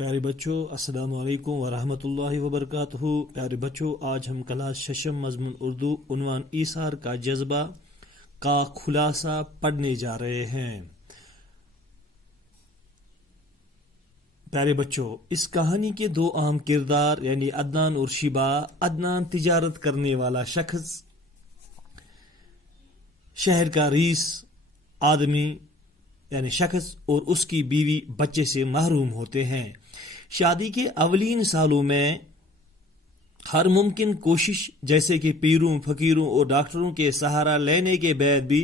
پیارے بچوں السلام علیکم ورحمۃ اللہ وبرکاتہ۔ پیارے بچوں، آج ہم کلاس ششم مضمون اردو عنوان ایثار کا جذبہ کا خلاصہ پڑھنے جا رہے ہیں۔ پیارے بچوں، اس کہانی کے دو اہم کردار یعنی عدنان اور شیبہ۔ عدنان تجارت کرنے والا شخص، شہر کا رئیس آدمی یعنی شخص، اور اس کی بیوی بچے سے محروم ہوتے ہیں۔ شادی کے اولین سالوں میں ہر ممکن کوشش جیسے کہ پیروں، فقیروں اور ڈاکٹروں کے سہارا لینے کے بعد بھی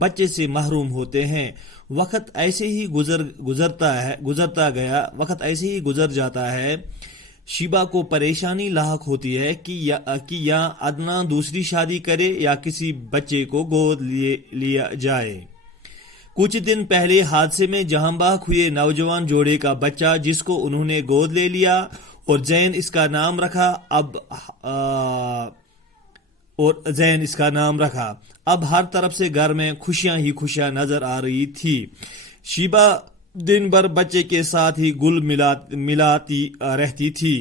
بچے سے محروم ہوتے ہیں۔ وقت ایسے ہی گزر جاتا ہے۔ شیبہ کو پریشانی لاحق ہوتی ہے کہ یا عدنان دوسری شادی کرے یا کسی بچے کو گود لیا جائے۔ کچھ دن پہلے حادثے میں جہاں بحق ہوئے نوجوان جوڑے کا بچہ، جس کو انہوں نے گود لے لیا اور زین اس کا نام رکھا، اب ہر طرف سے گھر میں خوشیاں ہی خوشیاں نظر آ رہی تھی۔ شیبہ دن بھر بچے کے ساتھ ہی گل ملاتی رہتی تھی۔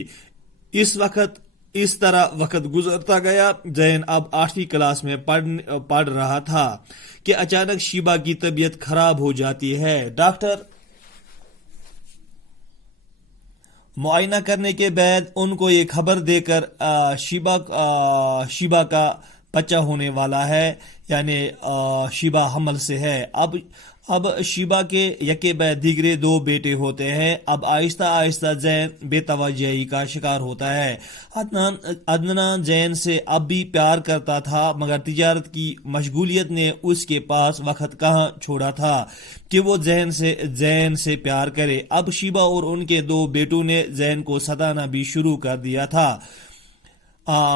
اس طرح وقت گزرتا گیا۔ زین اب 8ویں کلاس میں پڑھ رہا تھا کہ اچانک شیبہ کی طبیعت خراب ہو جاتی ہے۔ ڈاکٹر معائنہ کرنے کے بعد ان کو یہ خبر دے کر شیبہ کا بچہ ہونے والا ہے، یعنی شیبہ حمل سے ہے۔ اب شیبہ کے یکے بعد دیگرے 2 بیٹے ہوتے ہیں۔ اب آہستہ آہستہ زین بے توجہی کا شکار ہوتا ہے۔ عدنان زین سے اب بھی پیار کرتا تھا، مگر تجارت کی مشغولیت نے اس کے پاس وقت کہاں چھوڑا تھا کہ وہ زین سے پیار کرے۔ اب شیبہ اور ان کے 2 بیٹوں نے زین کو ستانا بھی شروع کر دیا تھا،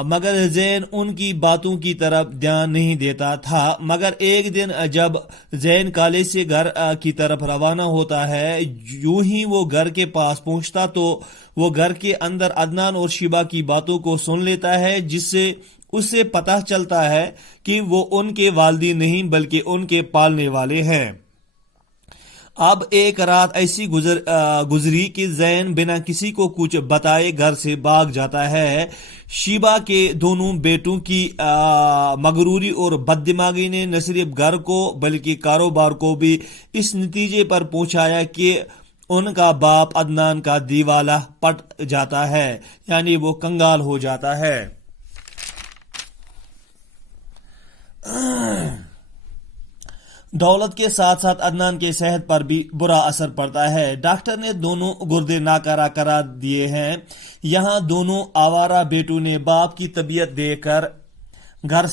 مگر زین ان کی باتوں کی طرف دھیان نہیں دیتا تھا۔ مگر ایک دن جب زین کالج سے گھر کی طرف روانہ ہوتا ہے، یوں ہی وہ گھر کے پاس پہنچتا تو وہ گھر کے اندر عدنان اور شیبہ کی باتوں کو سن لیتا ہے، جس سے اسے پتہ چلتا ہے کہ وہ ان کے والدین نہیں بلکہ ان کے پالنے والے ہیں۔ اب ایک رات ایسی گزری کہ زین بنا کسی کو کچھ بتائے گھر سے بھاگ جاتا ہے۔ شیبہ کے دونوں بیٹوں کی مغروری اور بد دماغی نے نہ صرف گھر کو بلکہ کاروبار کو بھی اس نتیجے پر پہنچایا کہ ان کا باپ عدنان کا دیوالا پٹ جاتا ہے، یعنی وہ کنگال ہو جاتا ہے۔ دولت کے ساتھ ساتھ عدنان کے صحت پر بھی برا اثر پڑتا ہے۔ ڈاکٹر نے دونوں گردے ناکارہ قرار دیے ہیں۔ یہاں دونوں آوارہ بیٹوں نے باپ کی طبیعت دیکھ کر گھر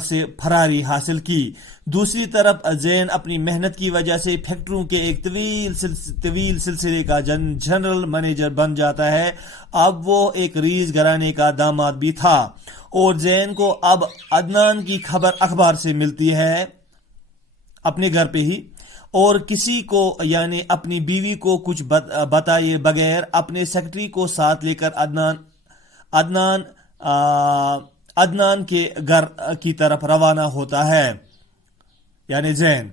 سے فراری حاصل کی۔ دوسری طرف زین اپنی محنت کی وجہ سے فیکٹریوں کے ایک طویل سلسلے کا جنرل مینیجر بن جاتا ہے۔ اب وہ ایک رئیس گھرانے کا داماد بھی تھا، اور زین کو اب عدنان کی خبر اخبار سے ملتی ہے اپنے گھر پہ ہی، اور کسی کو یعنی اپنی بیوی کو کچھ بتائے بغیر اپنے سیکرٹری کو ساتھ لے کر عدنان کے گھر کی طرف روانہ ہوتا ہے، یعنی زین۔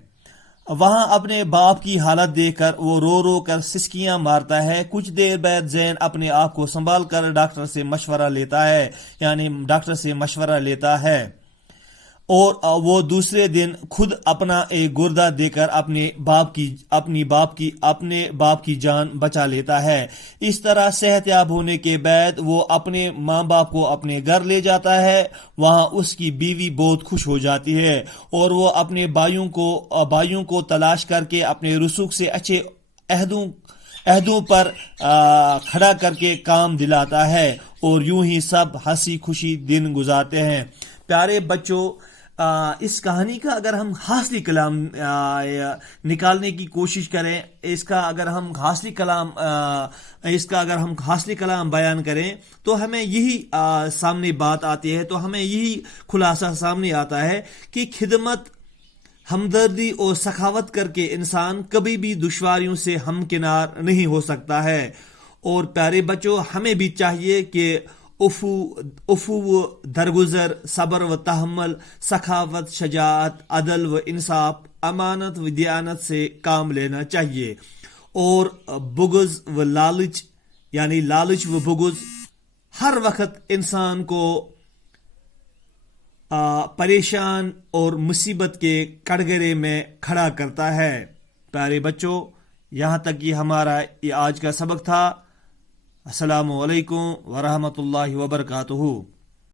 وہاں اپنے باپ کی حالت دیکھ کر وہ رو کر سسکیاں مارتا ہے۔ کچھ دیر بعد زین اپنے آپ کو سنبھال کر ڈاکٹر سے مشورہ لیتا ہے اور وہ دوسرے دن خود اپنا ایک گردہ دے کر اپنے باپ کی جان بچا لیتا ہے۔ اس طرح صحت یاب ہونے کے بعد وہ اپنے ماں باپ کو اپنے گھر لے جاتا ہے۔ وہاں اس کی بیوی بہت خوش ہو جاتی ہے اور وہ اپنے بھائیوں کو تلاش کر کے اپنے رسوخ سے اچھے عہدوں پر کھڑا کر کے کام دلاتا ہے، اور یوں ہی سب ہنسی خوشی دن گزارتے ہیں۔ پیارے بچوں، اس کہانی کا اگر ہم حاصل کلام نکالنے کی کوشش کریں، اس کا اگر ہم حاصل کلام بیان کریں تو ہمیں یہی سامنے بات آتی ہے، تو ہمیں یہی خلاصہ سامنے آتا ہے کہ خدمت، ہمدردی اور سخاوت کر کے انسان کبھی بھی دشواریوں سے ہمکنار نہیں ہو سکتا ہے۔ اور پیارے بچوں، ہمیں بھی چاہیے کہ عفو و درگزر، صبر و تحمل، سخاوت، شجاعت، عدل و انصاف، امانت و دیانت سے کام لینا چاہیے، اور بغض و لالچ یعنی لالچ و بغض ہر وقت انسان کو پریشان اور مصیبت کے کٹگرے میں کھڑا کرتا ہے۔ پیارے بچوں، یہاں تک یہ ہمارا یہ آج کا سبق تھا۔ السلام علیکم ورحمۃ اللہ وبرکاتہ۔